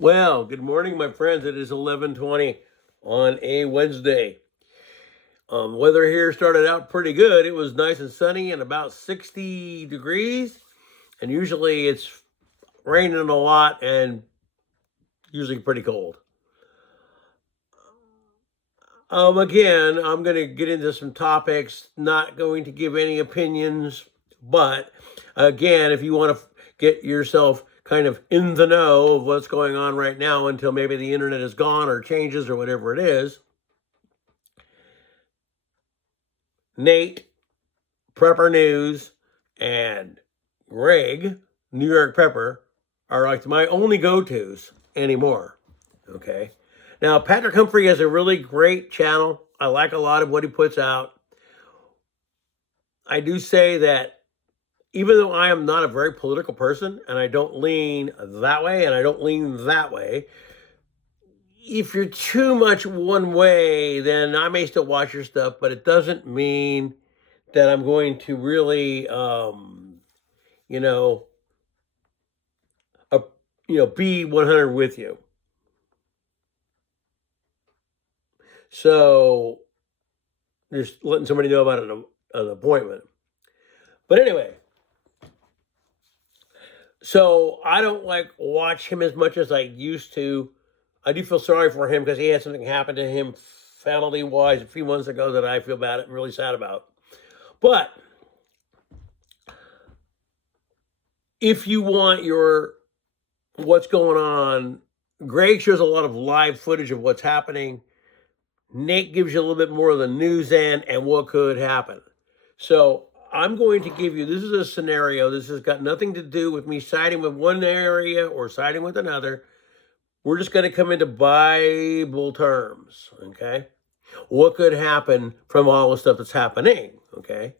Well, good morning, my friends. It is 11:20 on a Wednesday. Weather here started out pretty good. It was nice and sunny and about 60 degrees. And usually it's raining a lot and usually pretty cold. Again, I'm going to get into some topics, not going to give any opinions. But again, if you want to get yourself kind of in the know of what's going on right now until maybe the internet is gone or changes or whatever it is, Nate, Prepper News, and Greg, New York Prepper, are like my only go-tos anymore. Okay. Now, Patrick Humphrey has a really great channel. I like a lot of what he puts out. I do say that even though I am not a very political person and I don't lean that way and I don't lean that way, if you're too much one way, then I may still watch your stuff, but it doesn't mean that I'm going to really, you know, be 100 with you. So just letting somebody know about an appointment. But anyway, so I don't watch him as much as I used to. I do feel sorry for him because he had something happen to him family-wise a few months ago that I feel bad and really sad about. But if you want what's going on, Greg shows a lot of live footage of what's happening. Nate gives you a little bit more of the news end and what could happen. So I'm going to give you, this is a scenario. This has got nothing to do with me siding with one area or siding with another. We're just going to come into Bible terms, okay? What could happen from all the stuff that's happening, okay?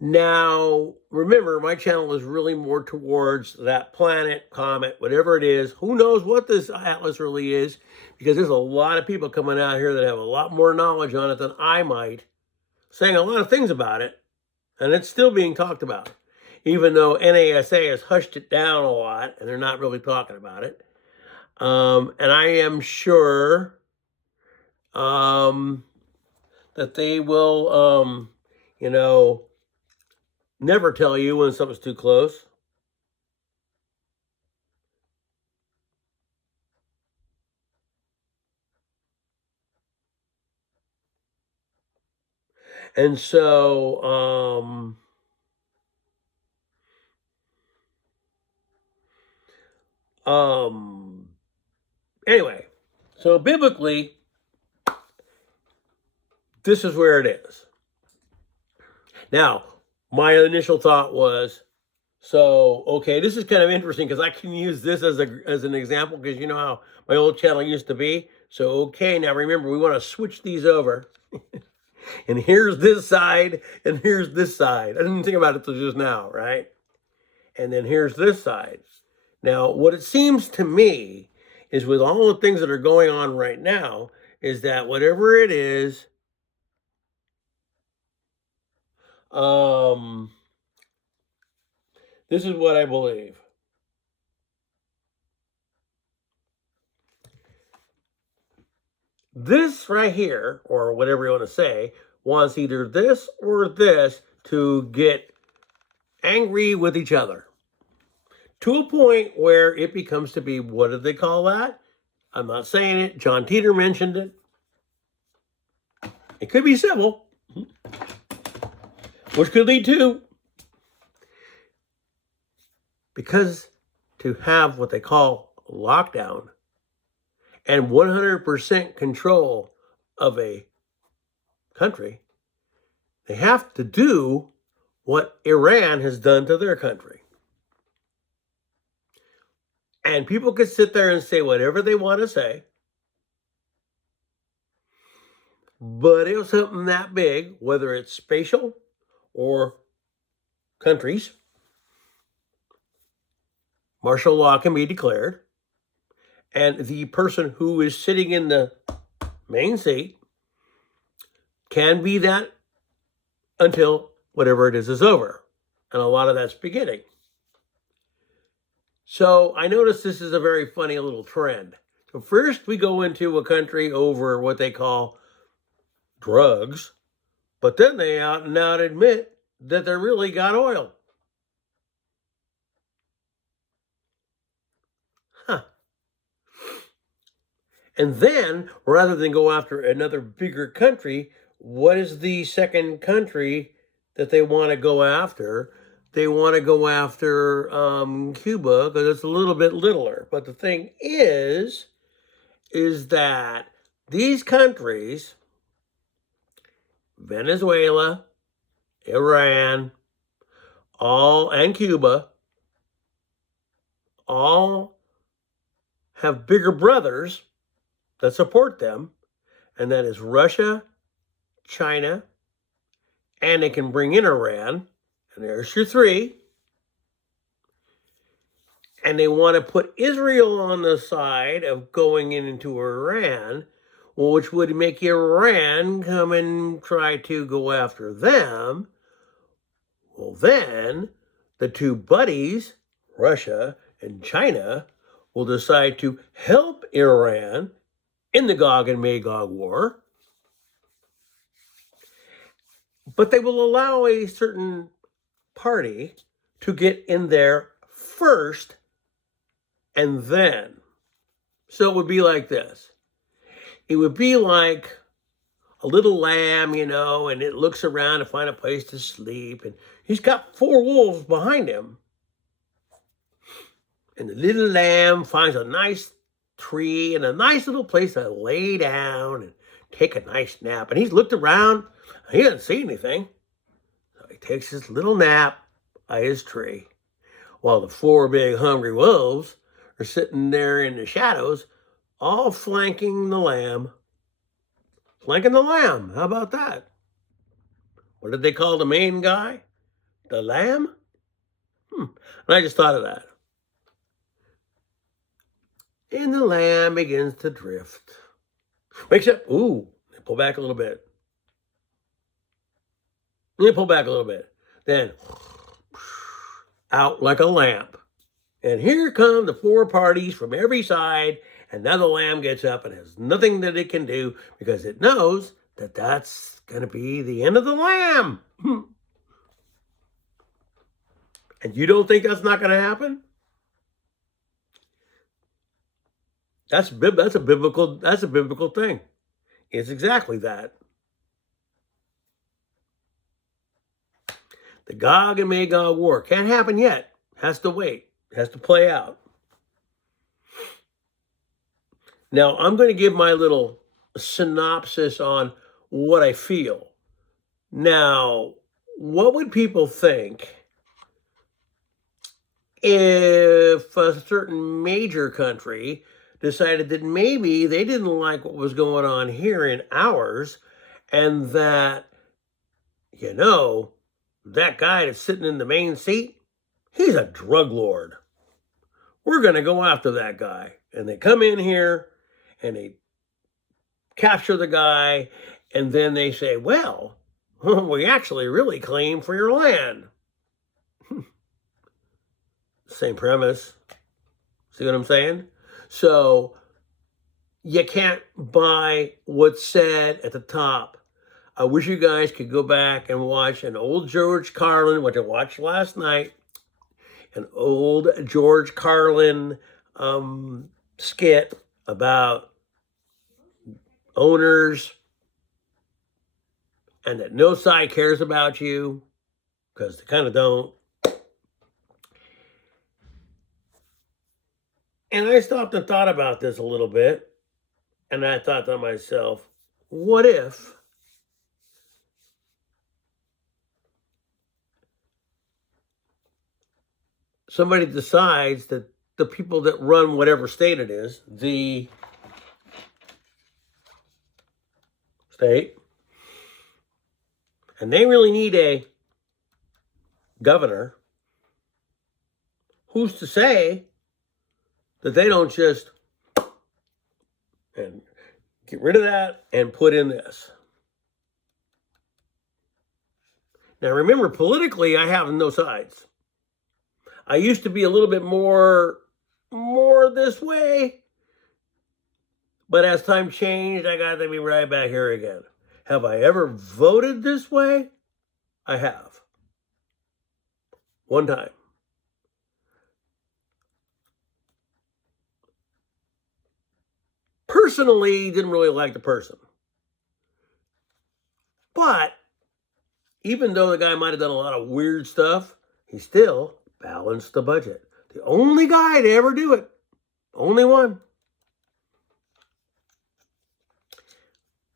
Now, remember, my channel is really more towards that planet, comet, whatever it is. Who knows what this atlas really is? Because there's a lot of people coming out here that have a lot more knowledge on it than I might, saying a lot of things about it, and it's still being talked about, even though NASA has hushed it down a lot, and they're not really talking about it. And I am sure that they will, never tell you when something's too close. And so, anyway, so biblically, this is where it is. Now, my initial thought was, so, okay, this is kind of interesting because I can use this as an example because you know how my old channel used to be. So, okay, now remember, we want to switch these over. And here's this side, and here's this side. I didn't think about it till just now, right? And then here's this side. Now, what it seems to me is with all the things that are going on right now, is that whatever it is, this is what I believe. This right here, or whatever you want to say, wants either this or this to get angry with each other to a point where it becomes to be, what do they call that? I'm not saying it. John Teeter mentioned it. It could be civil, which could lead to, because to have what they call lockdown and 100% control of a country, they have to do what Iran has done to their country. And people could sit there and say whatever they want to say, but it was something that big, whether it's spatial or countries, martial law can be declared, and the person who is sitting in the main seat can be that until whatever it is over. And a lot of that's beginning. So I noticed this is a very funny little trend. So first we go into a country over what they call drugs, but then they out and out admit that they really got oil. Huh. And then, rather than go after another bigger country, what is the second country that they want to go after? They want to go after Cuba because it's a little bit littler. But the thing is that these countries, Venezuela, Iran, and Cuba, all have bigger brothers that support them, and that is Russia, China, and they can bring in Iran, and there's your three. And they want to put Israel on the side of going into Iran, which would make Iran come and try to go after them. Well, then the two buddies, Russia and China, will decide to help Iran in the Gog and Magog war, but they will allow a certain party to get in there first and then. So it would be like this. It would be like a little lamb, and it looks around to find a place to sleep, and he's got 4 wolves behind him. And the little lamb finds a nice tree and a nice little place to lay down and take a nice nap. And he's looked around, he doesn't see anything. So he takes his little nap by his tree, while the 4 big hungry wolves are sitting there in the shadows, all flanking the lamb. Flanking the lamb, how about that? What did they call the main guy? The lamb? And I just thought of that. And the lamb begins to drift. Wakes up, pull back a little bit. Pull back a little bit. Then, out like a lamp. And here come the 4 parties from every side, and now the lamb gets up and has nothing that it can do because it knows that that's going to be the end of the lamb. And you don't think that's not going to happen? That's a biblical thing. It's exactly that. The Gog and Magog war can't happen yet. Has to wait. Has to play out. Now, I'm going to give my little synopsis on what I feel. Now, what would people think if a certain major country decided that maybe they didn't like what was going on here in ours, and that, that guy that's sitting in the main seat, he's a drug lord. We're going to go after that guy. And they come in here and they capture the guy, and then they say, well, we actually really claim for your land. Same premise. See what I'm saying? So you can't buy what's said at the top. I wish you guys could go back and watch an old George Carlin, which I watched last night, an old George Carlin skit about owners and that no side cares about you, because they kind of don't. And I stopped and thought about this a little bit, and I thought to myself, what if somebody decides that the people that run whatever state it is, the state, and they really need a governor, who's to say that they don't just and get rid of that and put in this? Now remember, politically, I have no sides. I used to be a little bit more more this way. But as time changed, I got to be right back here again. Have I ever voted this way? I have. One time. Personally, didn't really like the person. But even though the guy might have done a lot of weird stuff, he still balanced the budget. The only guy to ever do it. Only one.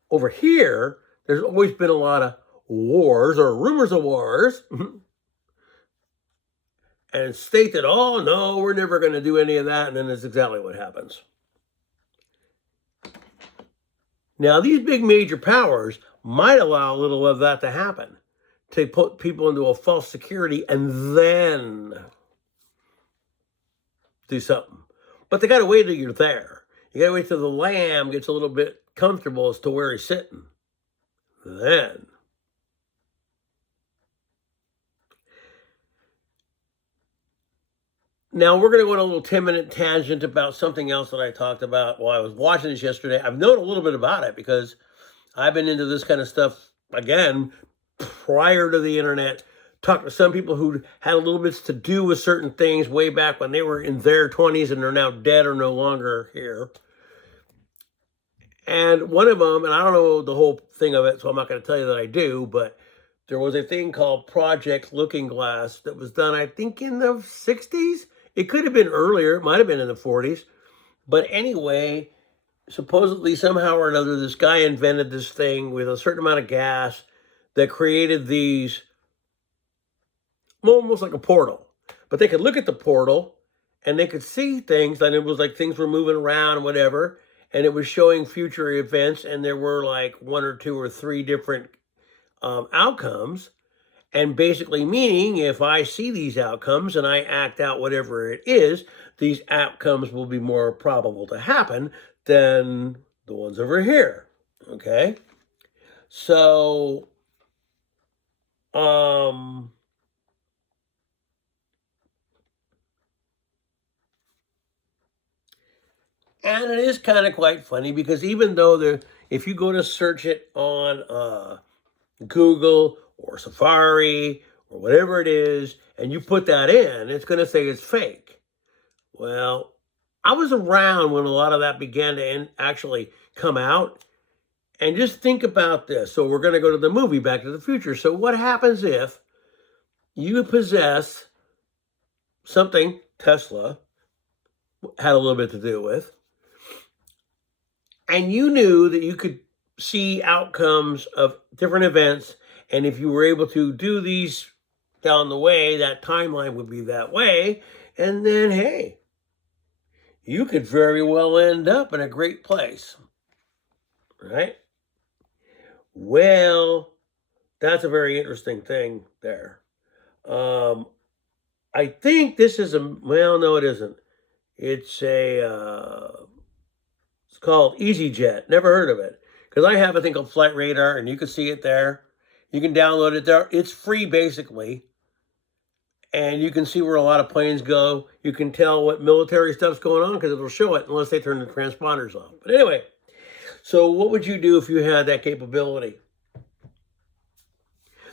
Over here, there's always been a lot of wars or rumors of wars. And state that, oh, no, we're never going to do any of that. And then that's exactly what happens. Now, these big major powers might allow a little of that to happen, to put people into a false security and then do something. But they got to wait till you're there. You got to wait till the lamb gets a little bit comfortable as to where he's sitting. Then. Now, we're going to go on a little 10-minute tangent about something else that I talked about while I was watching this yesterday. I've known a little bit about it because I've been into this kind of stuff, again, prior to the internet. Talked to some people who had a little bit to do with certain things way back when they were in their 20s and they're now dead or no longer here. And one of them, and I don't know the whole thing of it, so I'm not going to tell you that I do, but there was a thing called Project Looking Glass that was done, I think, in the 60s. It could have been earlier. It might have been in the 40s. But anyway, supposedly somehow or another, this guy invented this thing with a certain amount of gas that created these, almost like a portal. But they could look at the portal and they could see things, and it was like things were moving around and whatever, and it was showing future events, and there were like 1 or 2 or 3 different outcomes. And basically meaning if I see these outcomes and I act out whatever it is, these outcomes will be more probable to happen than the ones over here. Okay? So, and it is kind of quite funny because even though if you go to search it on Google or Safari or whatever it is, and you put that in, it's going to say it's fake. Well, I was around when a lot of that began to actually come out. And just think about this. So we're going to go to the movie Back to the Future. So what happens if you possess something Tesla had a little bit to do with, and you knew that you could see outcomes of different events, and if you were able to do these down the way, that timeline would be that way, and then, hey, you could very well end up in a great place, right? Well, that's a very interesting thing there. I think this is well, no, it isn't. It's it's called EasyJet. Never heard of it. Because I have a thing called Flight Radar, and you can see it there. You can download it there. It's free, basically. And you can see where a lot of planes go. You can tell what military stuff's going on because it'll show it unless they turn the transponders off. But anyway, so what would you do if you had that capability?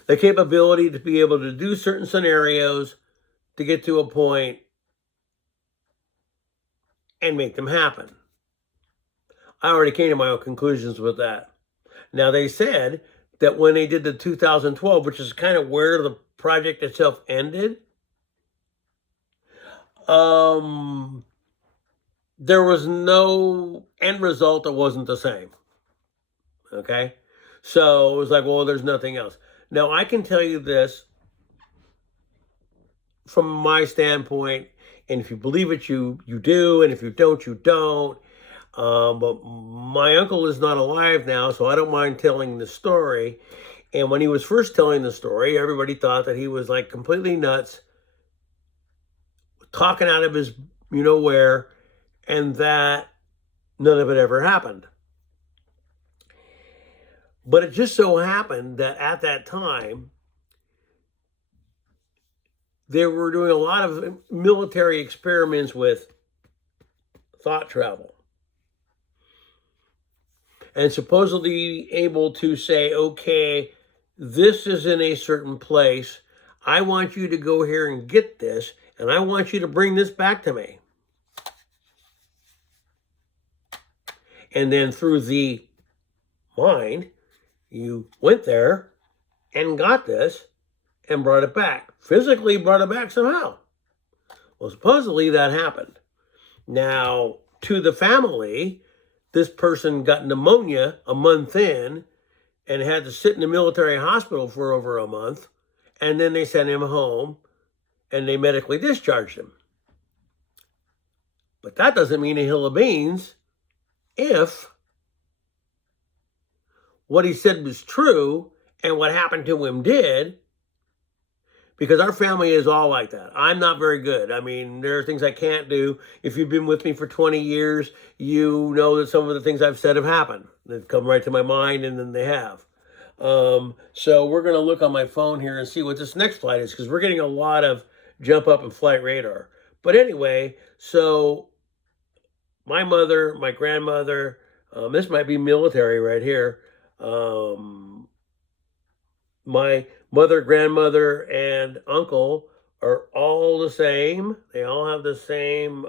The capability to be able to do certain scenarios to get to a point and make them happen. I already came to my own conclusions with that. Now, they said that when they did the 2012, which is kind of where the project itself ended, there was no end result that wasn't the same. Okay? So it was like, well, there's nothing else. Now, I can tell you this from my standpoint, and if you believe it, you do, and if you don't, you don't. But my uncle is not alive now, so I don't mind telling the story. And when he was first telling the story, everybody thought that he was like completely nuts, talking out of his where, and that none of it ever happened. But it just so happened that at that time, they were doing a lot of military experiments with thought travel. And supposedly able to say, okay, this is in a certain place. I want you to go here and get this, and I want you to bring this back to me. And then through the mind, you went there and got this and brought it back. Physically brought it back somehow. Well, supposedly that happened. Now, to the family, this person got pneumonia a month in and had to sit in the military hospital for over a month. And then they sent him home and they medically discharged him. But that doesn't mean a hill of beans if what he said was true and what happened to him did, because our family is all like that. I'm not very good. I mean, there are things I can't do. If you've been with me for 20 years, you know that some of the things I've said have happened. They've come right to my mind, and then they have. So we're going to look on my phone here and see what this next flight is, because we're getting a lot of jump up and flight radar. But anyway, so my mother, my grandmother, this might be military right here. My mother, grandmother, and uncle are all the same. They all have the same,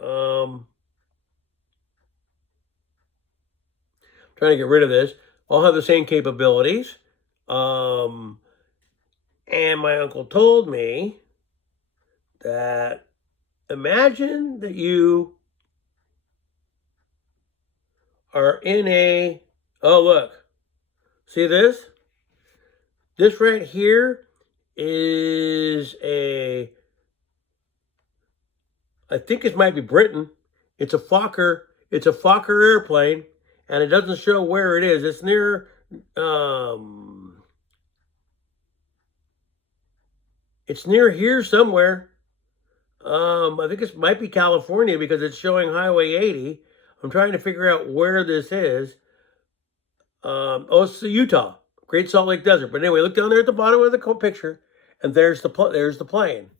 trying to get rid of this, all have the same capabilities. And my uncle told me that imagine that you are in a, oh, look, see this? This right here is a, I think it might be Britain. It's a Fokker airplane, and it doesn't show where it is. It's near, it's near here somewhere. I think it might be California because it's showing Highway 80. I'm trying to figure out where this is. Oh, it's Utah, Great Salt Lake Desert. But anyway, look down there at the bottom of the picture, and there's the plane.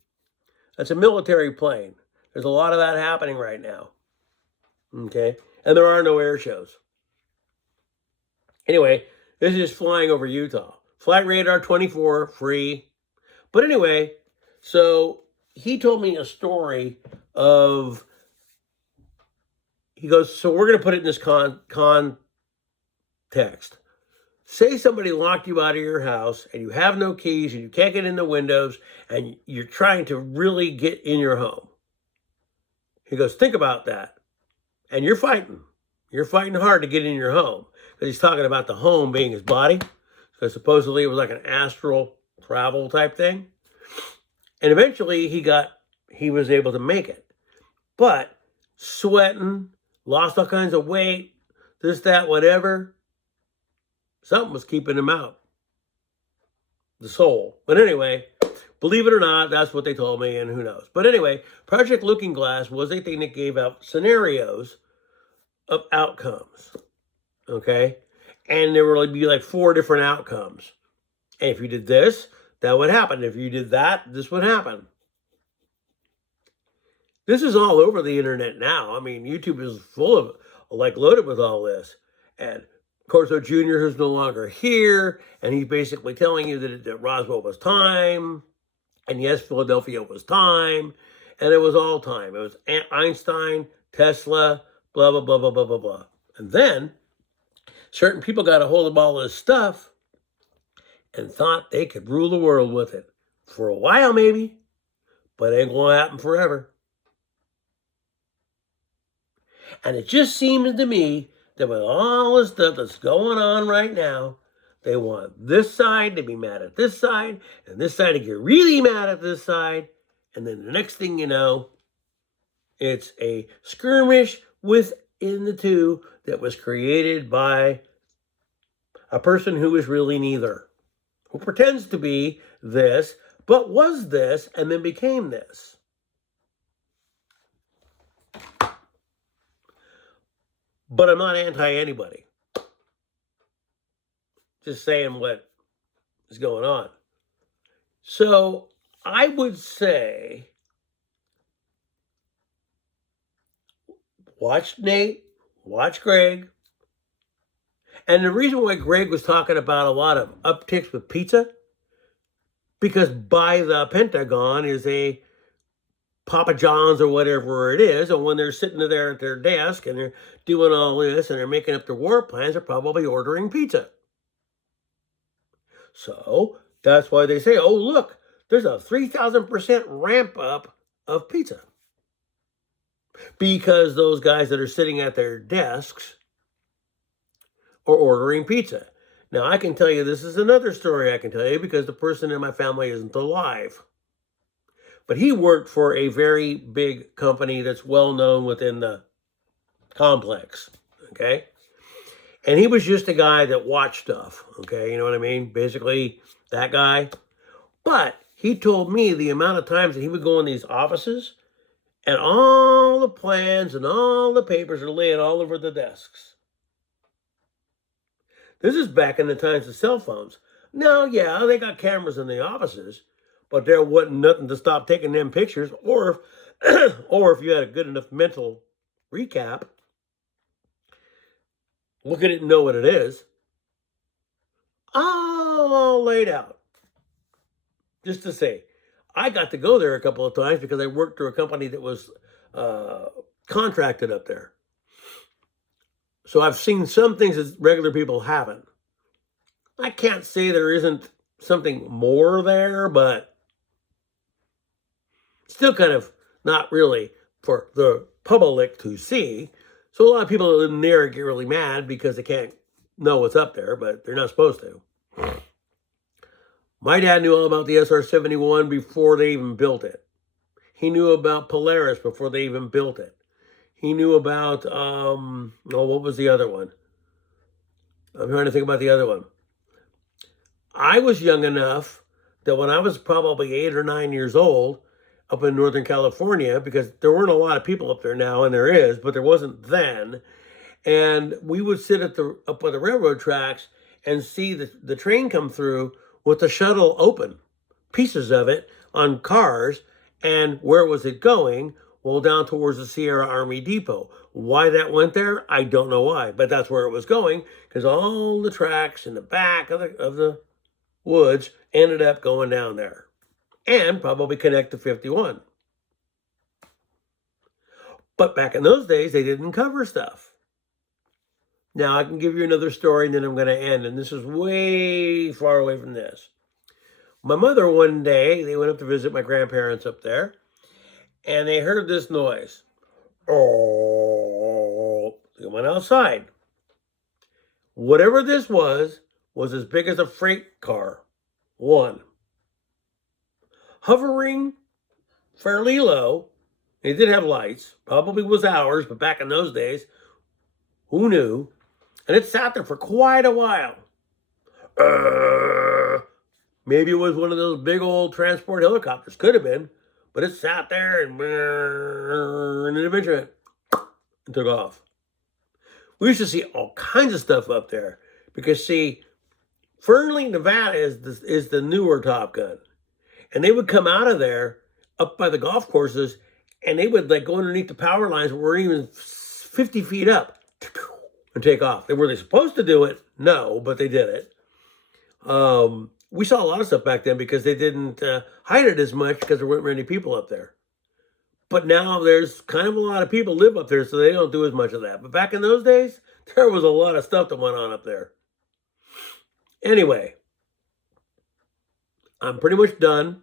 That's a military plane. There's a lot of that happening right now. Okay, and there are no air shows. Anyway, this is flying over Utah. Flight radar 24, free. But anyway, so he told me a story of, he goes, so we're going to put it in this context. Say somebody locked you out of your house and you have no keys and you can't get in the windows and you're trying to really get in your home. He goes, think about that. And you're fighting. You're fighting hard to get in your home. Because he's talking about the home being his body. So supposedly it was like an astral travel type thing. And eventually he was able to make it. But sweating, lost all kinds of weight, this, that, whatever. Something was keeping him out. The soul. But anyway, believe it or not, that's what they told me, and who knows. But anyway, Project Looking Glass was a thing that gave out scenarios of outcomes. Okay? And there would be like 4 different outcomes. And if you did this, that would happen. If you did that, this would happen. This is all over the internet now. I mean, YouTube is full of, like, loaded with all this. And Corso Jr. is no longer here, and he's basically telling you that Roswell was time, and yes, Philadelphia was time, and it was all time. It was Einstein, Tesla, blah, blah, blah, blah, blah, blah, blah. And then certain people got a hold of all this stuff and thought they could rule the world with it. For a while, maybe, but it ain't going to happen forever. And it just seems to me that with all the stuff that's going on right now, they want this side to be mad at this side, and this side to get really mad at this side, and then the next thing you know, it's a skirmish within the two that was created by a person who is really neither, who pretends to be this, but was this, and then became this. But I'm not anti-anybody. Just saying what is going on. So I would say, watched Nate, watched Greg. And the reason why Greg was talking about a lot of upticks with pizza, because by the Pentagon is a Papa John's or whatever it is, and when they're sitting there at their desk and they're doing all this and they're making up their war plans, they're probably ordering pizza. So that's why they say, oh, look, there's a 3,000% ramp up of pizza. Because those guys that are sitting at their desks are ordering pizza. Now, I can tell you, this is another story I can tell you because the person in my family isn't alive. But he worked for a very big company that's well known within the complex, okay? And he was just a guy that watched stuff, okay? You know what I mean? Basically, that guy. But he told me the amount of times that he would go in these offices and all the plans and all the papers are laying all over the desks. This is back in the times of cell phones. Now, yeah, they got cameras in the offices, but there wasn't nothing to stop taking them pictures. Or if you had a good enough mental recap, look at it and know what it is, all laid out. Just to say, I got to go there a couple of times because I worked for a company that was contracted up there. So I've seen some things that regular people haven't. I can't say there isn't something more there, but still kind of not really for the public to see. So a lot of people in there get really mad because they can't know what's up there, but they're not supposed to. My dad knew all about the SR-71 before they even built it. He knew about Polaris before they even built it. He knew about, what was the other one? I'm trying to think about the other one. I was young enough that when I was probably 8 or 9 years old, up in Northern California, because there weren't a lot of people up there now, and there is, but there wasn't then. And we would sit up by the railroad tracks and see the train come through with the shuttle open, pieces of it on cars. And where was it going? Well, down towards the Sierra Army Depot. Why that went there, I don't know why, but that's where it was going, because all the tracks in the back of the woods ended up going down there and probably connect to 51. But back in those days, they didn't cover stuff. Now, I can give you another story, and then I'm going to end, and this is way far away from this. My mother, one day, they went up to visit my grandparents up there, and they heard this noise. Oh, they went outside. Whatever this was as big as a freight car. One. Hovering fairly low. It did have lights. Probably was ours, but back in those days, who knew? And it sat there for quite a while. Maybe it was one of those big old transport helicopters. Could have been. But it sat there and then eventually it took off. We used to see all kinds of stuff up there. Because, see, Fernley, Nevada is the newer Top Gun. And they would come out of there up by the golf courses, and they would like go underneath the power lines where even 50 feet up and take off. Were they supposed to do it? No, but they did it. We saw a lot of stuff back then because they didn't hide it as much because there weren't many people up there. But now there's kind of a lot of people live up there, so they don't do as much of that. But back in those days, there was a lot of stuff that went on up there. Anyway, I'm pretty much done.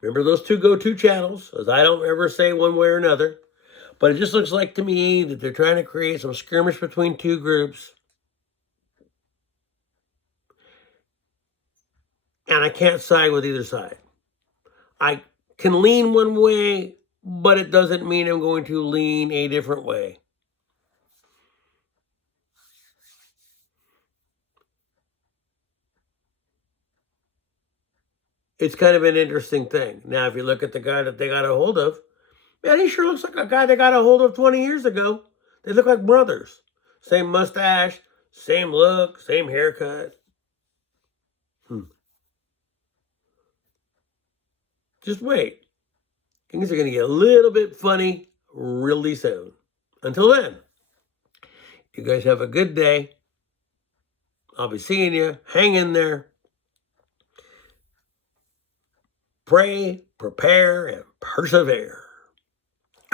Remember those two go-to channels, as I don't ever say one way or another. But it just looks like to me that they're trying to create some skirmish between two groups. And I can't side with either side. I can lean one way, but it doesn't mean I'm going to lean a different way. It's kind of an interesting thing. Now, if you look at the guy that they got a hold of, man, he sure looks like a guy they got a hold of 20 years ago. They look like brothers. Same mustache, same look, same haircut. Just wait. Things are going to get a little bit funny really soon. until then, you guys have a good day. I'll be seeing you. Hang in there. Pray, prepare, and persevere.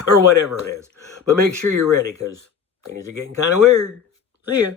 Or whatever it is. But make sure you're ready because things are getting kind of weird. See ya.